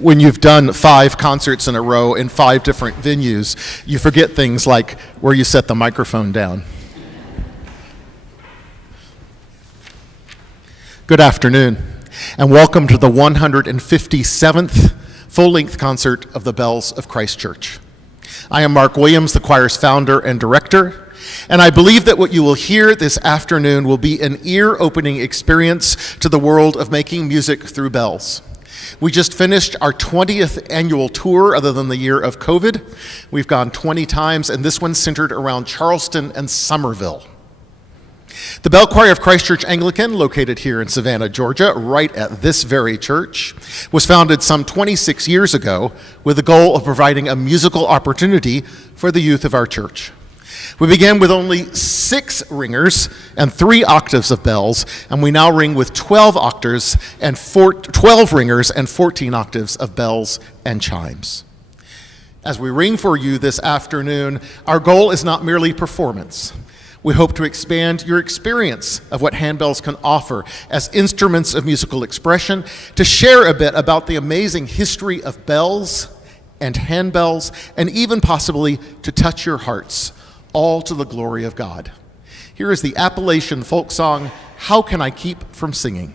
When you've done 5 concerts in a row in 5 different venues, you forget things like where you set the microphone down. Good afternoon, and welcome to the 157th full-length concert of the Bells of Christ Church. I am Mark Williams, the choir's founder and director, and I believe that what you will hear this afternoon will be an ear-opening experience to the world of making music through bells. We just finished our 20th annual tour other than the year of COVID. We've gone 20 times, and this one's centered around Charleston and Somerville. The Bell Choir of Christ Church Anglican, located here in Savannah, Georgia, right at this very church, was founded some 26 years ago with the goal of providing a musical opportunity for the youth of our church. We began with only 6 ringers and 3 octaves of bells, and we now ring with 12 octaves and 12 ringers and 14 octaves of bells and chimes. As we ring for you this afternoon, our goal is not merely performance. We hope to expand your experience of what handbells can offer as instruments of musical expression, to share a bit about the amazing history of bells and handbells, and even possibly to touch your hearts, all to the glory of God. Here is the Appalachian folk song, How Can I Keep From Singing?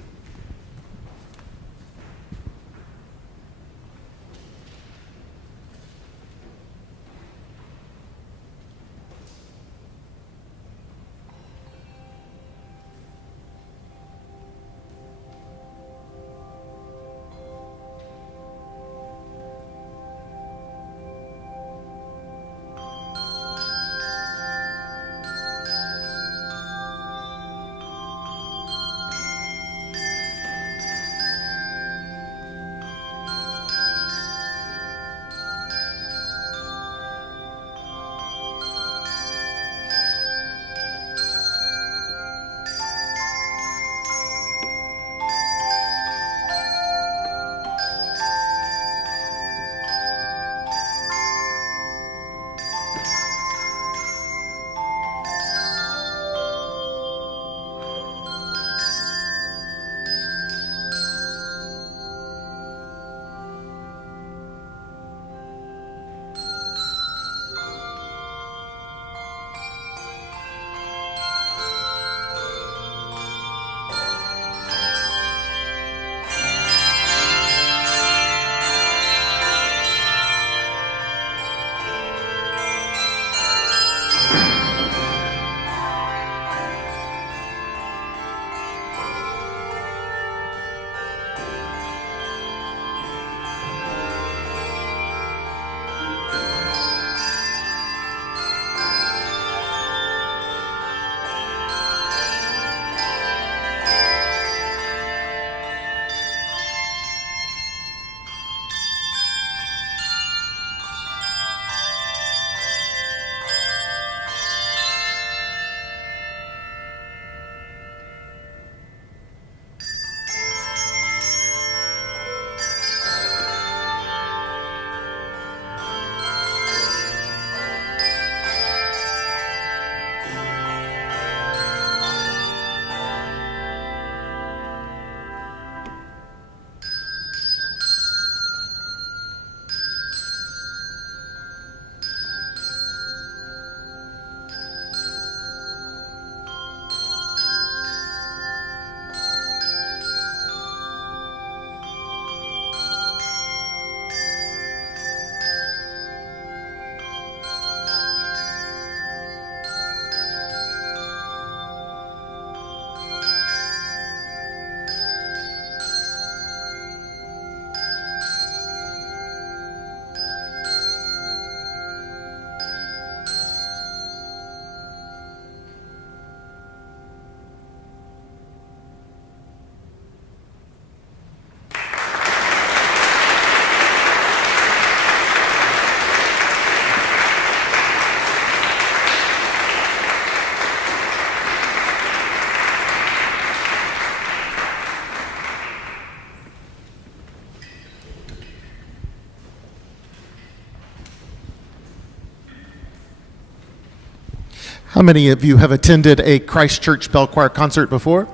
How many of you have attended a Christ Church Bell Choir concert before?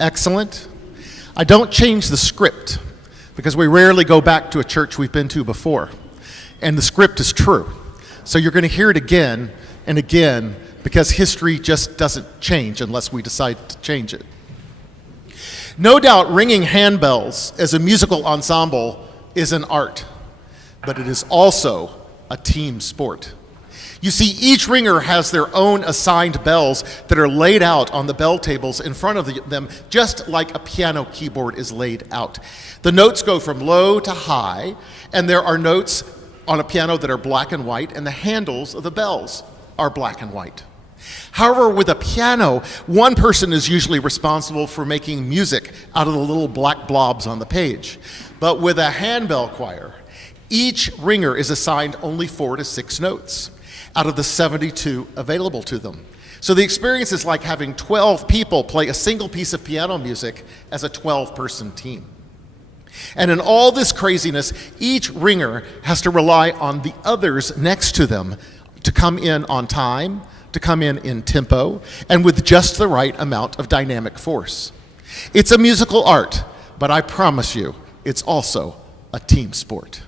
Excellent. I don't change the script. because we rarely go back to a church we've been to before. And the script is true. So you're going to hear it again and again because history just doesn't change unless we decide to change it. No doubt ringing handbells as a musical ensemble is an art, but it is also a team sport. You see, each ringer has their own assigned bells that are laid out on the bell tables in front of them, just like a piano keyboard is laid out. The notes go from low to high, and there are notes on a piano that are black and white, and the handles of the bells are black and white. However, with a piano, one person is usually responsible for making music out of the little black blobs on the page. But with a handbell choir, each ringer is assigned only 4 to 6 notes out of the 72 available to them. So the experience is like having 12 people play a single piece of piano music as a 12-person team. And in all this craziness, each ringer has to rely on the others next to them to come in on time, to come in tempo, and with just the right amount of dynamic force. It's a musical art, but I promise you, it's also a team sport.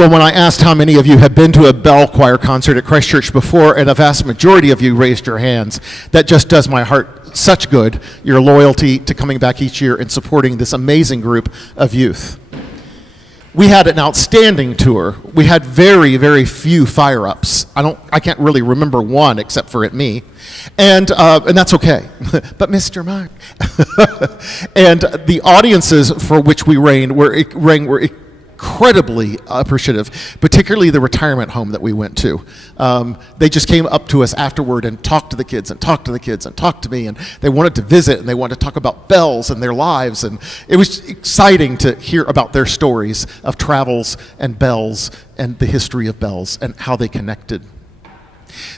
Well, when I asked how many of you have been to a bell choir concert at Christ Church before, and a vast majority of you raised your hands, that just does my heart such good, your loyalty to coming back each year and supporting this amazing group of youth. We had an outstanding tour. We had very, very few fire-ups. I can't really remember one except for at me, and that's okay. But Mr. Mark, and the audiences for which we rang were incredibly appreciative, particularly the retirement home that we went to. They just came up to us afterward and talked to the kids and talked to the kids and talked to me, and they wanted to visit and they wanted to talk about bells and their lives, and it was exciting to hear about their stories of travels and bells and the history of bells and how they connected.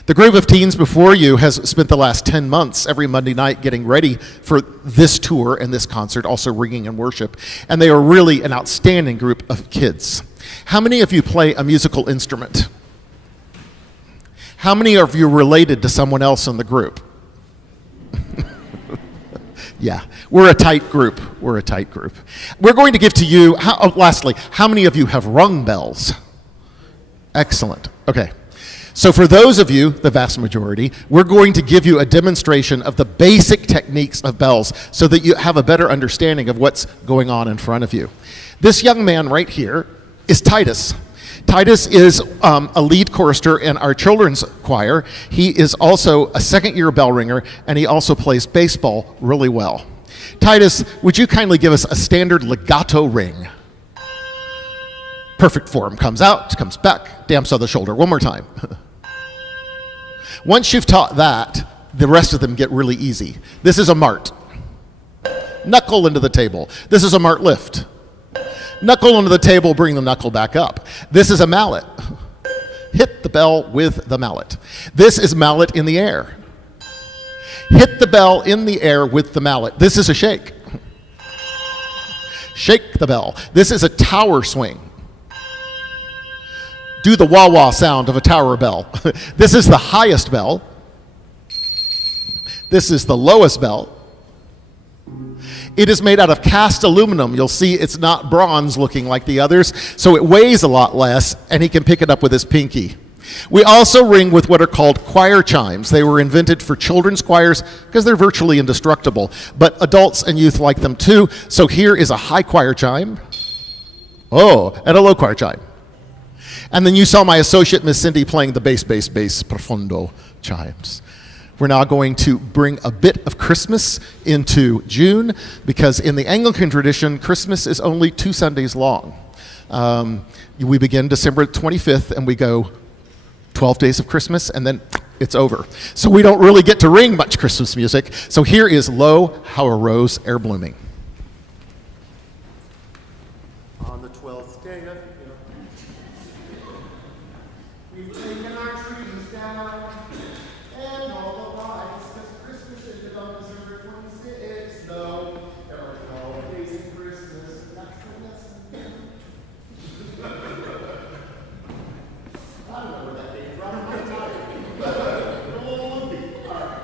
The group of teens before you has spent the last 10 months every Monday night getting ready for this tour and this concert, also ringing in worship, and they are really an outstanding group of kids. How many of you play a musical instrument? How many of you are related to someone else in the group? Yeah, we're a tight group. We're a tight group. We're going to give to you, lastly, how many of you have rung bells? Excellent. Okay. So for those of you, the vast majority, we're going to give you a demonstration of the basic techniques of bells so that you have a better understanding of what's going on in front of you. This young man right here is Titus. Titus is a lead chorister in our children's choir. He is also a second-year bell ringer, and he also plays baseball really well. Titus, would you kindly give us a standard legato ring? Perfect form. Comes out, comes back, damps on the shoulder. One more time. Once you've taught that, the rest of them get really easy. This is a mart. Knuckle into the table. This is a mart lift. Knuckle into the table, bring the knuckle back up. This is a mallet. Hit the bell with the mallet. This is mallet in the air. Hit the bell in the air with the mallet. This is a shake. Shake the bell. This is a tower swing. Do the wah-wah sound of a tower bell. This is the highest bell. This is the lowest bell. It is made out of cast aluminum. You'll see it's not bronze looking like the others, so it weighs a lot less, and he can pick it up with his pinky. We also ring with what are called choir chimes. They were invented for children's choirs because they're virtually indestructible, but adults and youth like them too. So here is a high choir chime. Oh, and a low choir chime. And then you saw my associate, Miss Cindy, playing the bass profundo chimes. We're now going to bring a bit of Christmas into June, because in the Anglican tradition, Christmas is only 2 Sundays long. We begin December 25th, and we go 12 days of Christmas, and then it's over. So we don't really get to ring much Christmas music. So here is Lo, How a Rose Ere Blooming. On the 12th day of we've taken our trees down, and all the lights, because Christmas ended on December 26th. No, there are 12 days of Christmas. That's the lesson. I don't know where that came from. I'm tired. All right.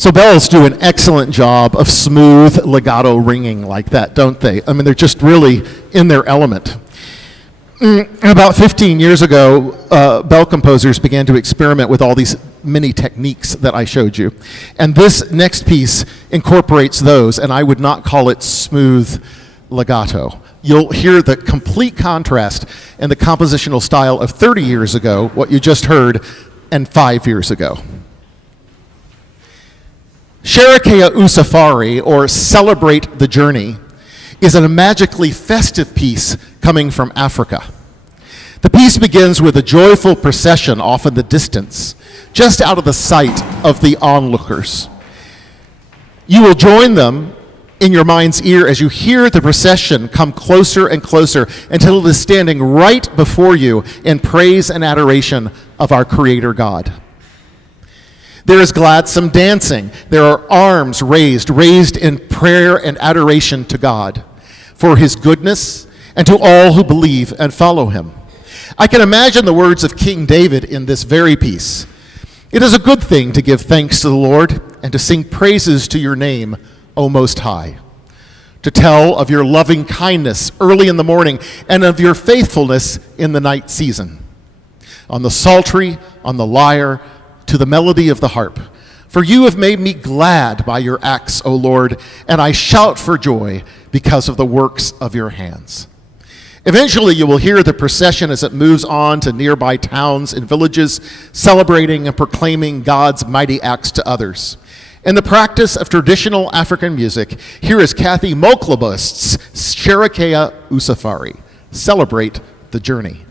So bells do an excellent job of smooth legato ringing like that, don't they? I mean, they're just really in their element. About 15 years ago, bell composers began to experiment with all these many techniques that I showed you. And this next piece incorporates those, and I would not call it smooth legato. You'll hear the complete contrast in the compositional style of 30 years ago, what you just heard, and 5 years ago. Sherekea Usafari, or Celebrate the Journey, is a magically festive piece coming from Africa. The piece begins with a joyful procession off in the distance, just out of the sight of the onlookers. You will join them in your mind's ear as you hear the procession come closer and closer until it is standing right before you in praise and adoration of our Creator God. There is gladsome dancing. There are arms raised in prayer and adoration to God for his goodness and to all who believe and follow him. I can imagine the words of King David in this very piece. It is a good thing to give thanks to the Lord and to sing praises to your name, O Most High, to tell of your loving kindness early in the morning and of your faithfulness in the night season, on the psaltery, on the lyre, to the melody of the harp. For you have made me glad by your acts, O Lord, and I shout for joy because of the works of your hands. Eventually, you will hear the procession as it moves on to nearby towns and villages, celebrating and proclaiming God's mighty acts to others. In the practice of traditional African music, here is Kathy Moklabust's Sherekea Usafari. Celebrate the journey.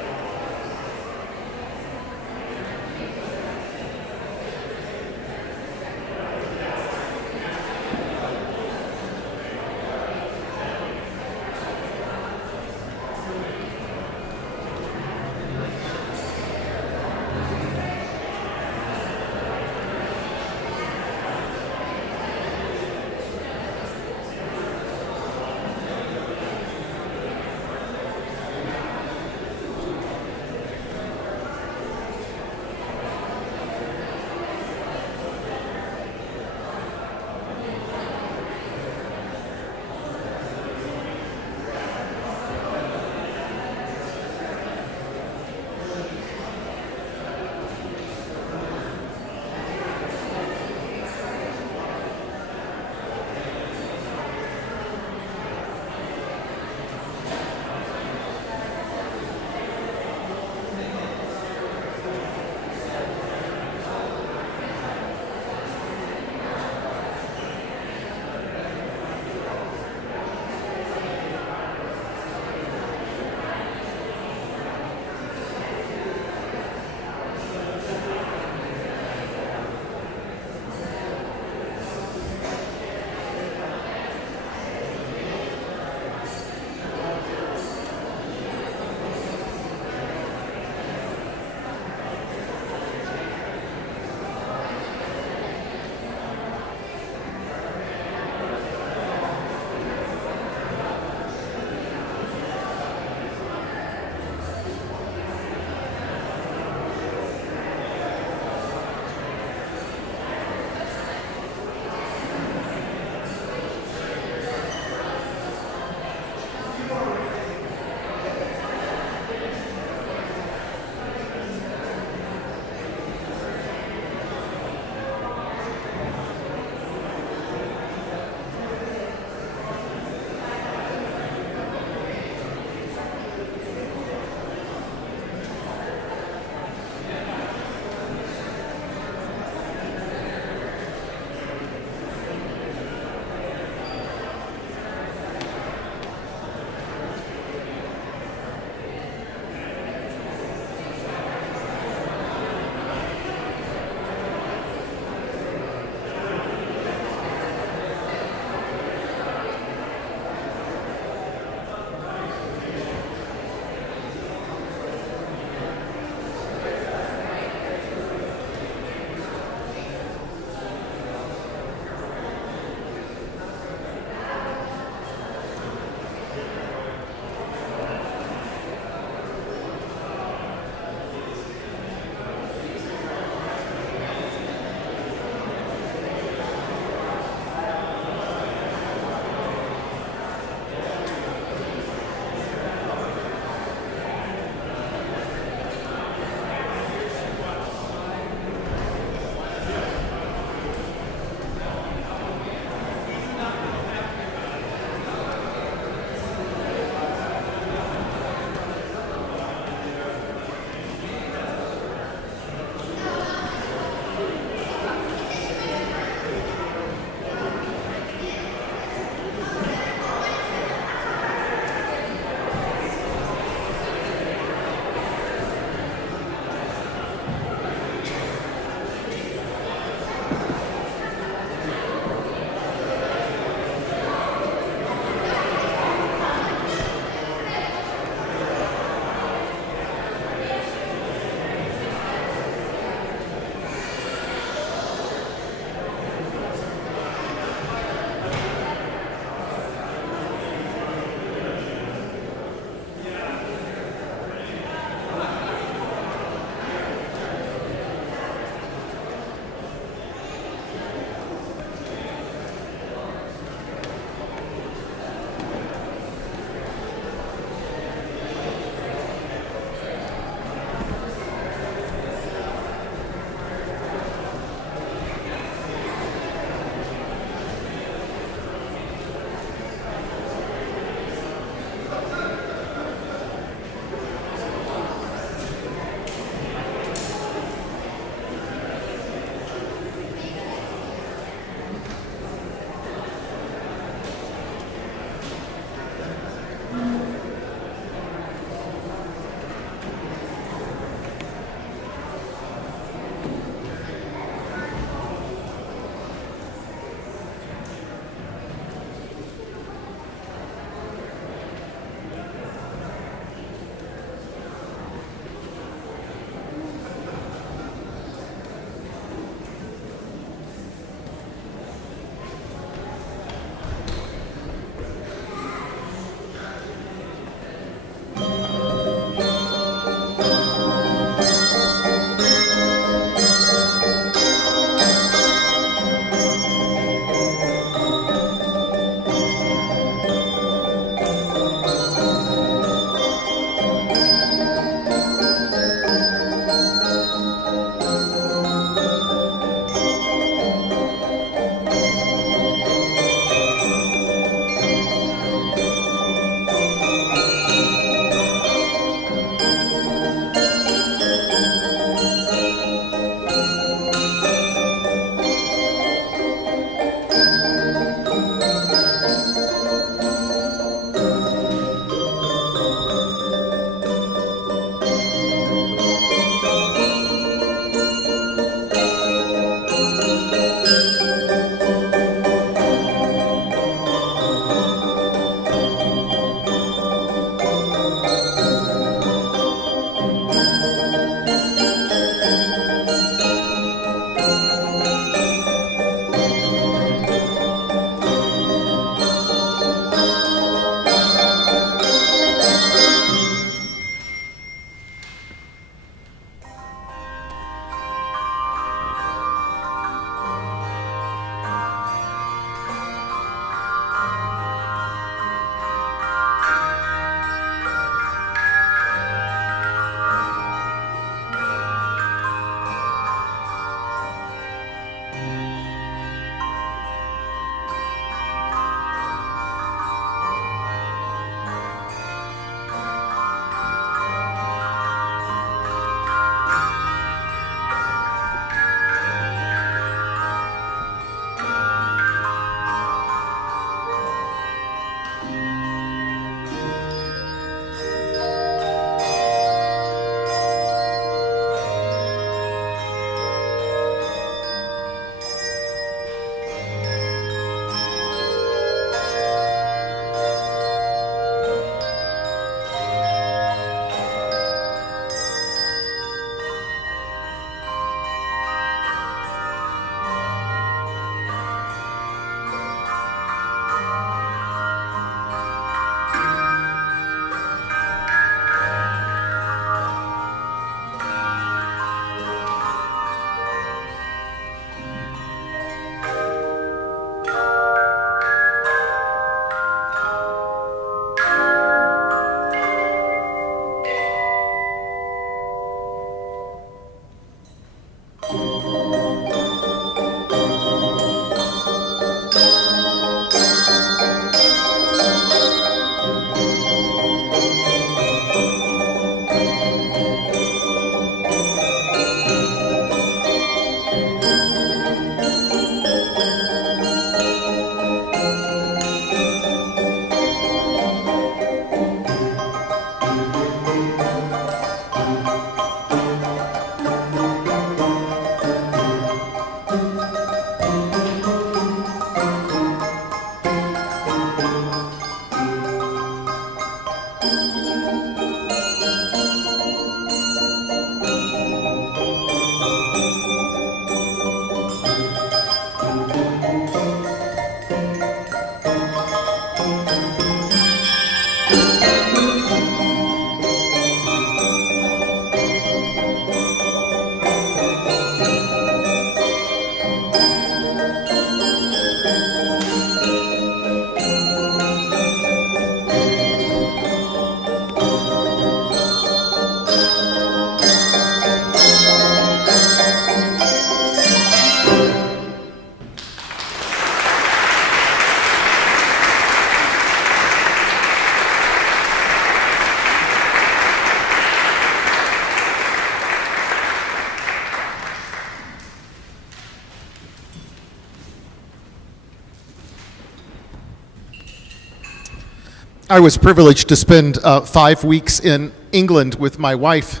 I was privileged to spend 5 weeks in England with my wife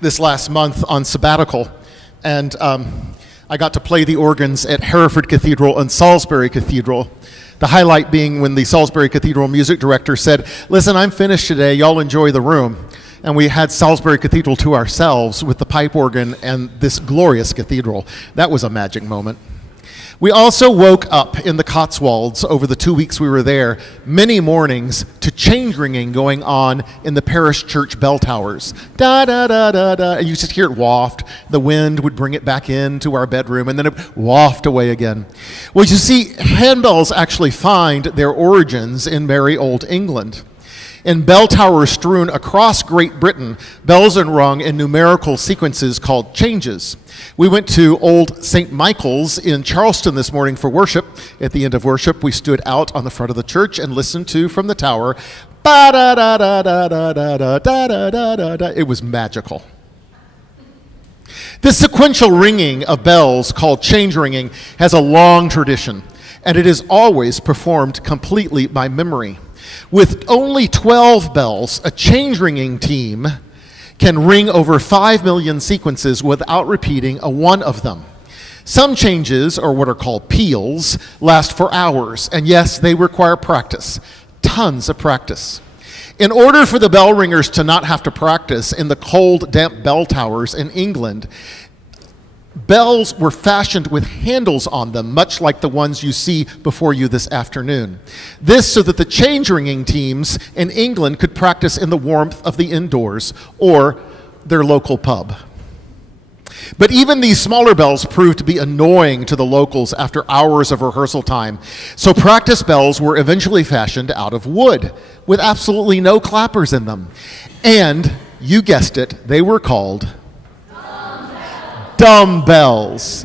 this last month on sabbatical, and I got to play the organs at Hereford Cathedral and Salisbury Cathedral. The highlight being when the Salisbury Cathedral music director said, "Listen, I'm finished today, y'all enjoy the room." And we had Salisbury Cathedral to ourselves with the pipe organ and this glorious cathedral. That was a magic moment. We also woke up in the Cotswolds over the 2 weeks we were there, many mornings, to change ringing going on in the parish church bell towers. Da da da da da, and you just hear it waft. The wind would bring it back into our bedroom, and then it would waft away again. Well, you see, handbells actually find their origins in merry old England. In bell towers strewn across Great Britain, bells are rung in numerical sequences called changes. We went to Old St. Michael's in Charleston this morning for worship. At the end of worship, we stood out on the front of the church and listened to, from the tower, ba-da-da-da-da-da-da-da-da-da-da-da. It was magical. This sequential ringing of bells, called change ringing, has a long tradition, and it is always performed completely by memory. With only 12 bells, a change ringing team can ring over 5 million sequences without repeating a one of them. Some changes, or what are called peals, last for hours, and yes, they require practice, tons of practice. In order for the bell ringers to not have to practice in the cold, damp bell towers in England, bells were fashioned with handles on them, much like the ones you see before you this afternoon. This so that the change ringing teams in England could practice in the warmth of the indoors or their local pub. But even these smaller bells proved to be annoying to the locals after hours of rehearsal time. So practice bells were eventually fashioned out of wood with absolutely no clappers in them. And, you guessed it, they were called dumbbells.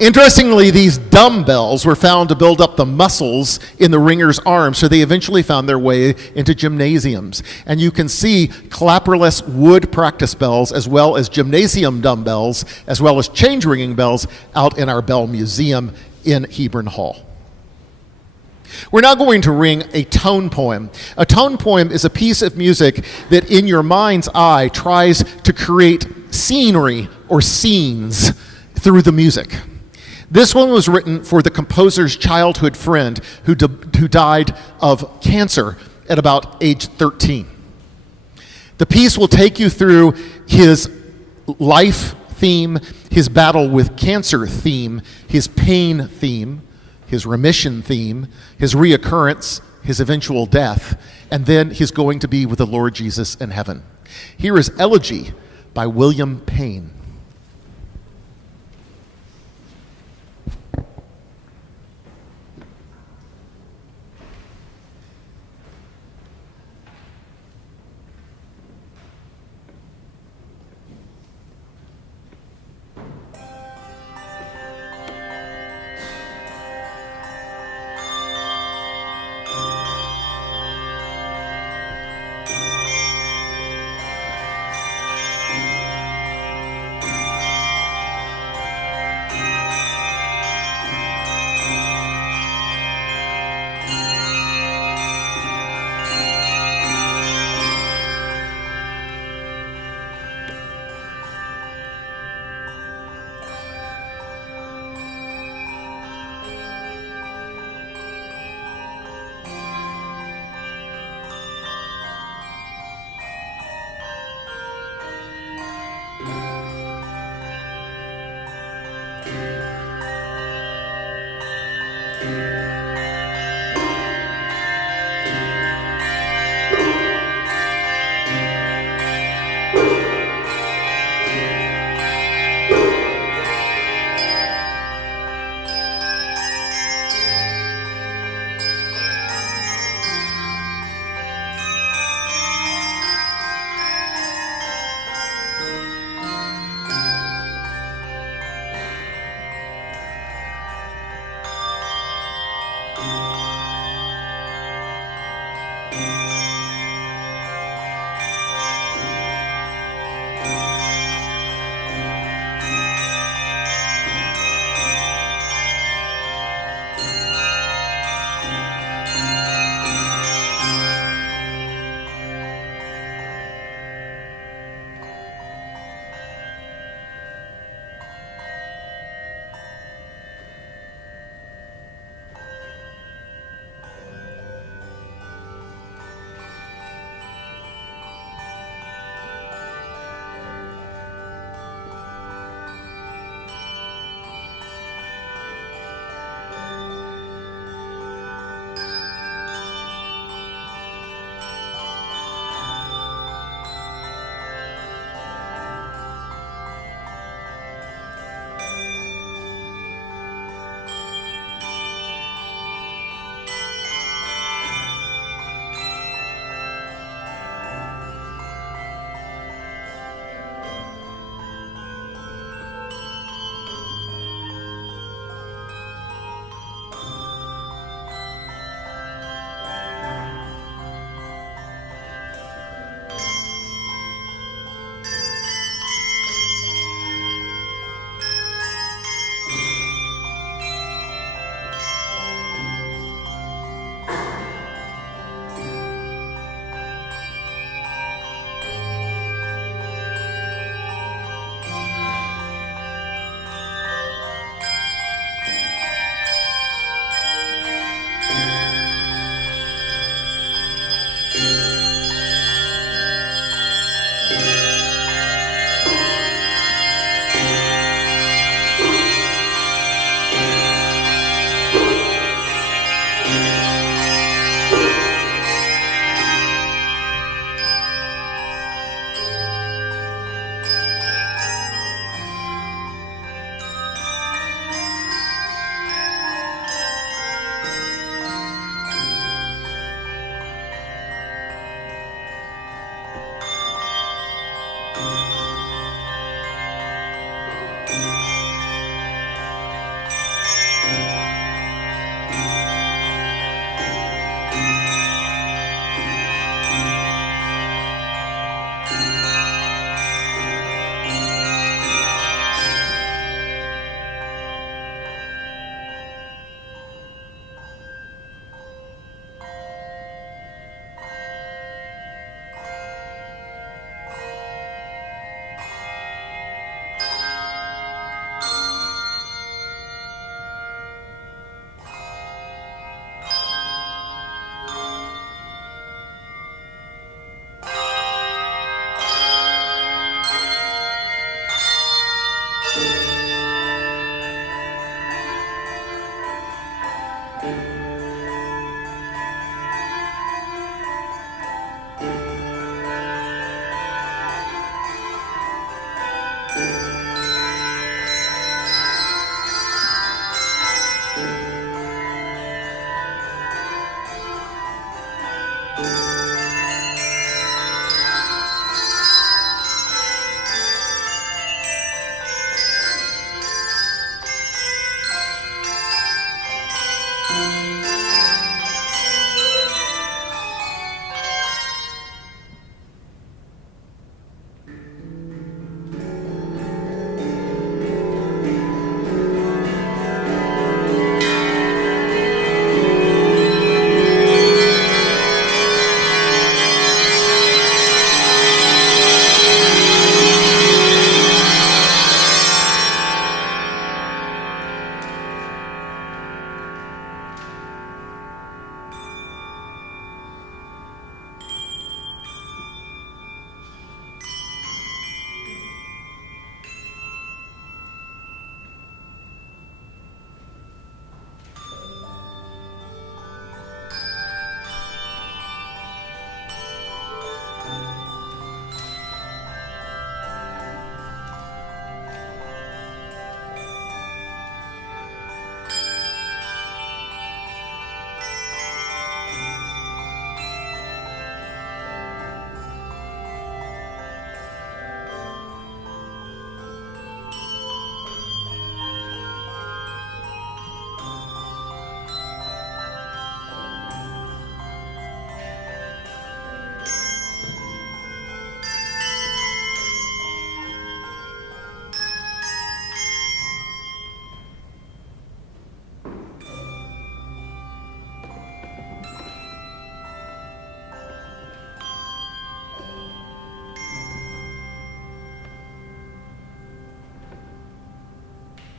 Interestingly, these dumbbells were found to build up the muscles in the ringer's arms, so they eventually found their way into gymnasiums. And you can see clapperless wood practice bells, as well as gymnasium dumbbells, as well as change ringing bells out in our Bell Museum in Hebron Hall. We're now going to ring a tone poem. A tone poem is a piece of music that in your mind's eye tries to create scenery or scenes through the music. This one was written for the composer's childhood friend who died of cancer at about age 13. The piece will take you through his life theme, his battle with cancer theme, his pain theme, his remission theme, his reoccurrence, his eventual death, and then he's going to be with the Lord Jesus in heaven. Here is Elegy by William Payne.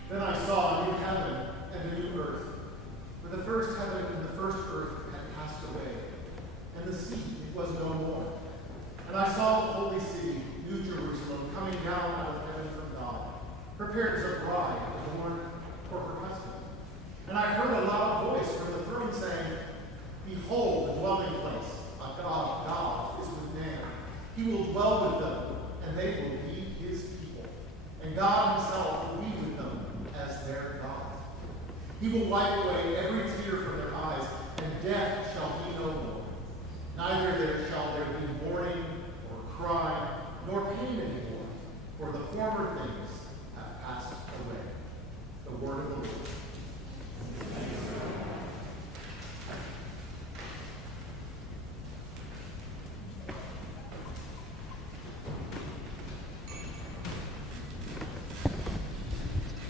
Then I saw a new heaven and a new earth, for the first heaven and the first earth had passed away, and the sea was no more. And I saw the holy city, New Jerusalem, coming down out of heaven from God, prepared as a bride adorned for her husband. And I heard a loud voice from the throne saying, "Behold, the dwelling place of God is with man. He will dwell with them, and they will be his people. And God himself will be with them as their God. He will wipe away every tear from their eyes, and death shall be no more. Neither shall there be mourning, or cry, nor pain anymore, for the former things have passed away." The word of the Lord.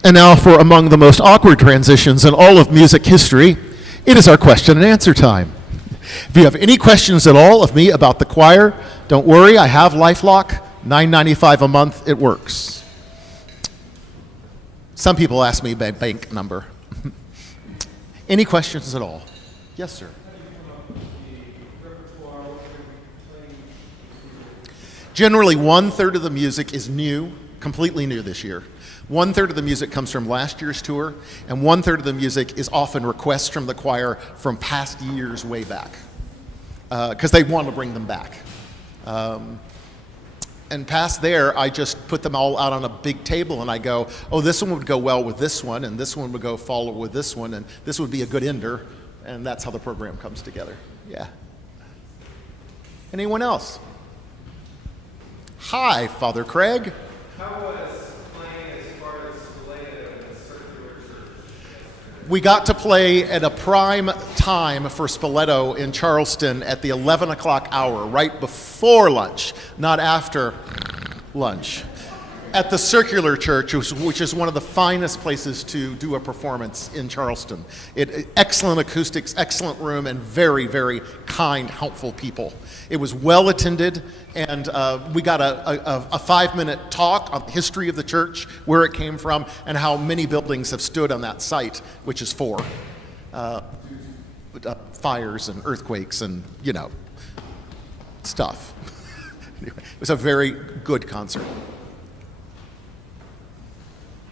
And now for among the most awkward transitions in all of music history, it is our question and answer time. If you have any questions at all of me about the choir, don't worry, I have LifeLock, $9.95 a month, it works. Some people ask me my bank number. Any questions at all? Yes, sir. Generally, 1/3 of the music is new, completely new this year. 1/3 of the music comes from last year's tour, and 1/3 of the music is often requests from the choir from past years way back, because they want to bring them back. And past there, I just put them all out on a big table, and I go, oh, this one would go well with this one, and this one would go follow with this one, and this would be a good ender, and that's how the program comes together. Yeah. Anyone else? Hi, Father Craig. How was playing as part of Spoleto in the circular church? We got to play at a prime time for Spoleto in Charleston at the 11 o'clock hour, right before lunch, not after lunch, at the Circular Church, which is one of the finest places to do a performance in Charleston. Excellent acoustics, excellent room, and very, very kind, helpful people. It was well attended, and we got a 5-minute talk on the history of the church, where it came from, and how many buildings have stood on that site, which is 4. Fires and earthquakes and, stuff. Anyway, it was a very good concert.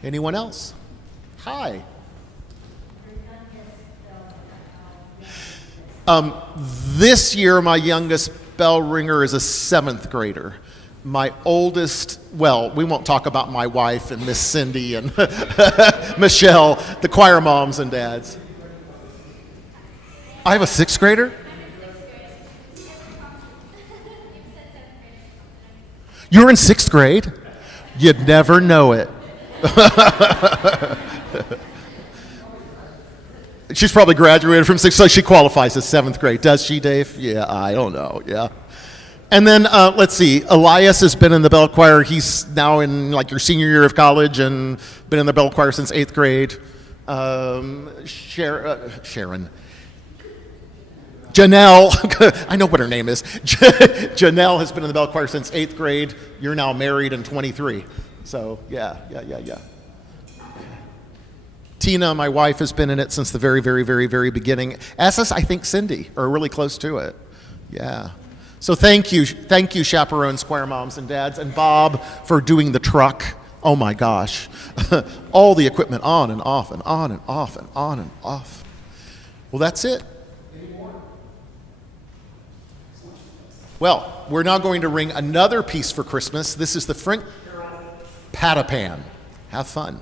Anyone else? Hi. This year, my youngest bell ringer is a 7th grader. My oldest, well, we won't talk about my wife and Miss Cindy and Michelle, the choir moms and dads. I have a 6th grader? You're in 6th grade? You'd never know it. She's probably graduated from 6th, so she qualifies as 7th grade. Does she, Dave? Yeah, I don't know, yeah. And then, let's see, Elias has been in the bell choir. He's now in like your senior year of college and been in the bell choir since 8th grade. Sharon. Janelle, I know what her name is. Janelle has been in the bell choir since 8th grade. You're now married and 23. So, yeah. Tina, my wife, has been in it since the very, very, very, very beginning. As is, I think, Cindy, or really close to it. Yeah. So thank you, chaperones, choir moms and dads, and Bob for doing the truck. Oh my gosh. All the equipment on and off and on and off and on and off. Well, that's it. Well, we're now going to ring another piece for Christmas. This is the French Patapan. Have fun.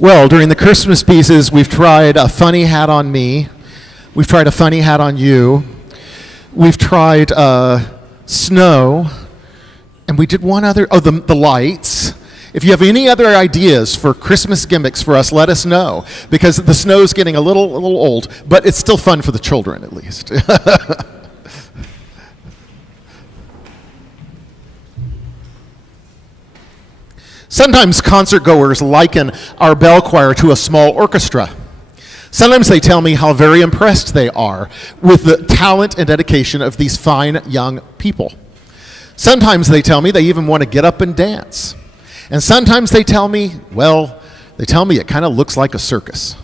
Well, during the Christmas pieces, we've tried a funny hat on me. We've tried a funny hat on you. We've tried snow. And we did one other, the lights. If you have any other ideas for Christmas gimmicks for us, let us know. Because the snow's getting a little old, but it's still fun for the children, at least. Sometimes concert goers liken our bell choir to a small orchestra. Sometimes they tell me how very impressed they are with the talent and dedication of these fine young people. Sometimes they tell me they even want to get up and dance. And sometimes they tell me it kind of looks like a circus.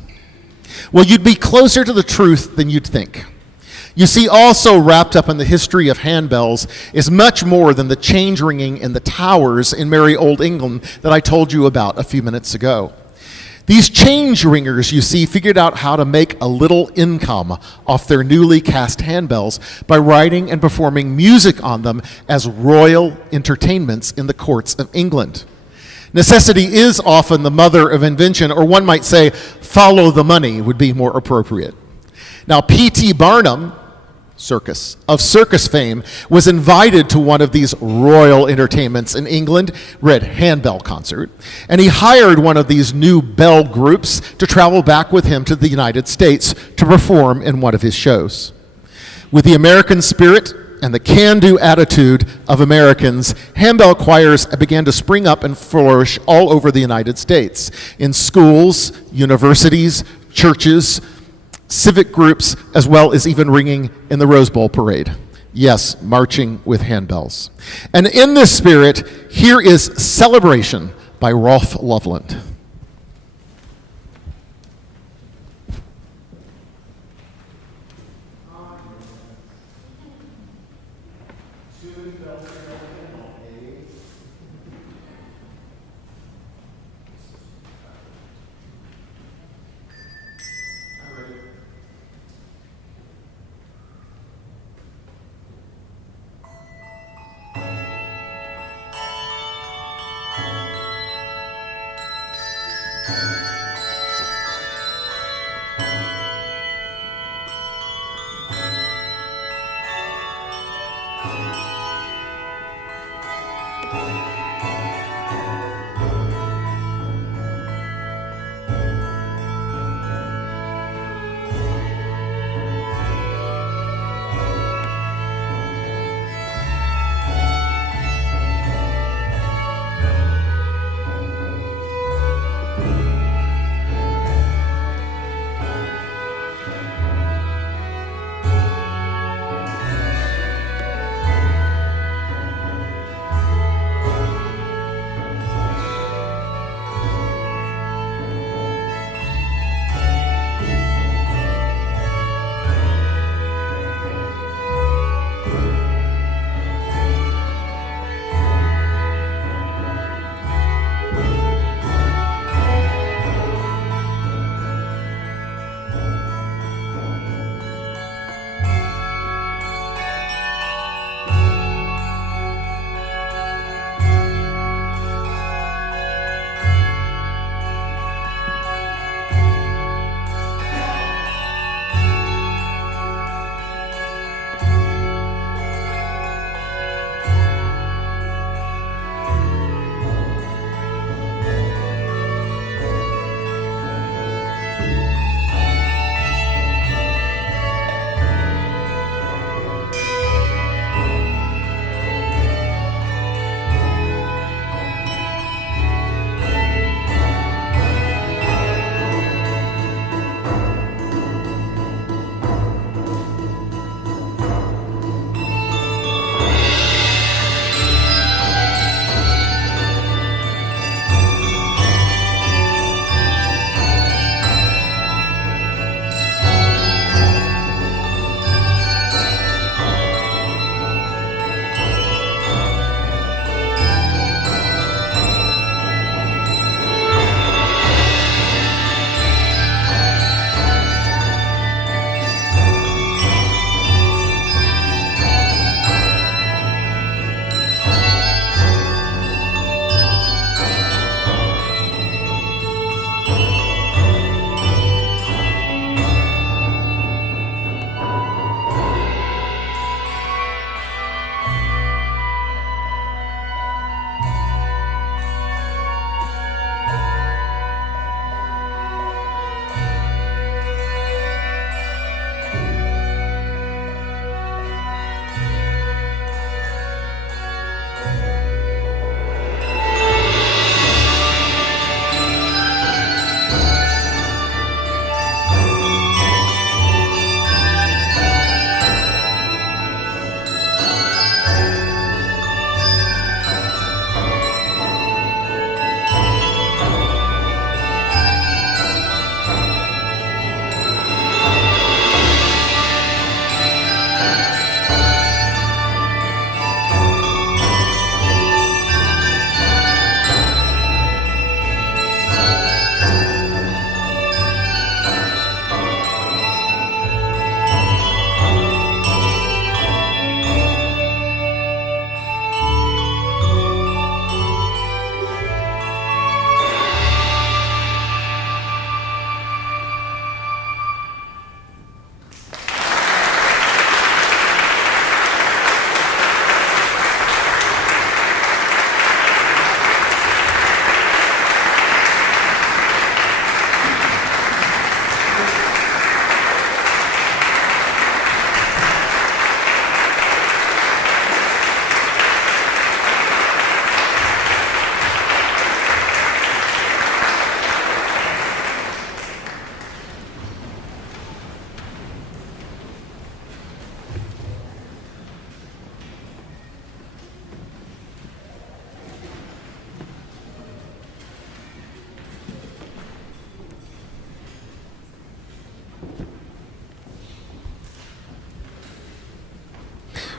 Well, you'd be closer to the truth than you'd think. You see, also wrapped up in the history of handbells is much more than the change ringing in the towers in merry old England that I told you about a few minutes ago. These change ringers, you see, figured out how to make a little income off their newly cast handbells by writing and performing music on them as royal entertainments in the courts of England. Necessity is often the mother of invention, or one might say, follow the money would be more appropriate. Now, P.T. Barnum, of circus fame, was invited to one of these royal entertainments in England, read handbell concert, and he hired one of these new bell groups to travel back with him to the United States to perform in one of his shows. With the American spirit and the can-do attitude of Americans, handbell choirs began to spring up and flourish all over the United States, in schools, universities, churches, civic groups, as well as even ringing in the Rose Bowl parade. Yes, marching with handbells. And in this spirit, here is Celebration by Rolf Loveland.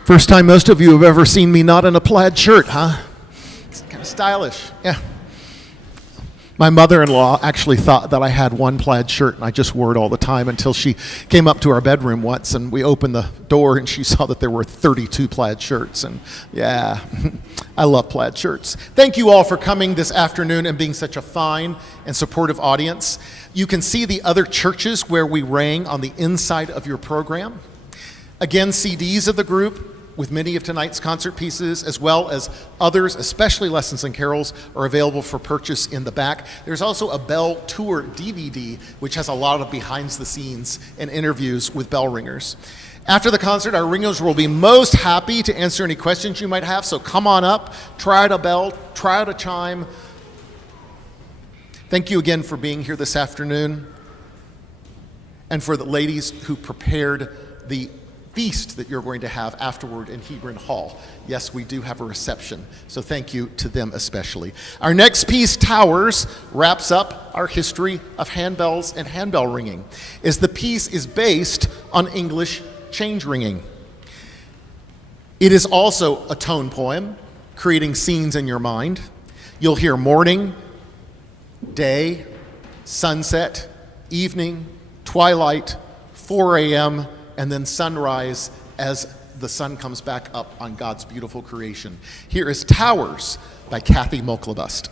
First time most of you have ever seen me not in a plaid shirt, huh? It's kind of stylish, yeah. My mother-in-law actually thought that I had one plaid shirt, and I just wore it all the time until she came up to our bedroom once, and we opened the door, and she saw that there were 32 plaid shirts, and yeah, I love plaid shirts. Thank you all for coming this afternoon and being such a fine and supportive audience. You can see the other churches where we rang on the inside of your program. Again, CDs of the group with many of tonight's concert pieces, as well as others, especially Lessons and Carols, are available for purchase in the back. There's also a bell tour DVD, which has a lot of behind the scenes and interviews with bell ringers. After the concert, our ringers will be most happy to answer any questions you might have, so come on up, try out a bell, try out a chime. Thank you again for being here this afternoon, and for the ladies who prepared the feast that you're going to have afterward in Hebron Hall. Yes, we do have a reception, so thank you to them especially. Our next piece, Towers, wraps up our history of handbells and handbell ringing, as the piece is based on English change ringing. It is also a tone poem, creating scenes in your mind. You'll hear morning, day, sunset, evening, twilight, 4 a.m., and then sunrise as the sun comes back up on God's beautiful creation. Here is Towers by Kathy Moklebust.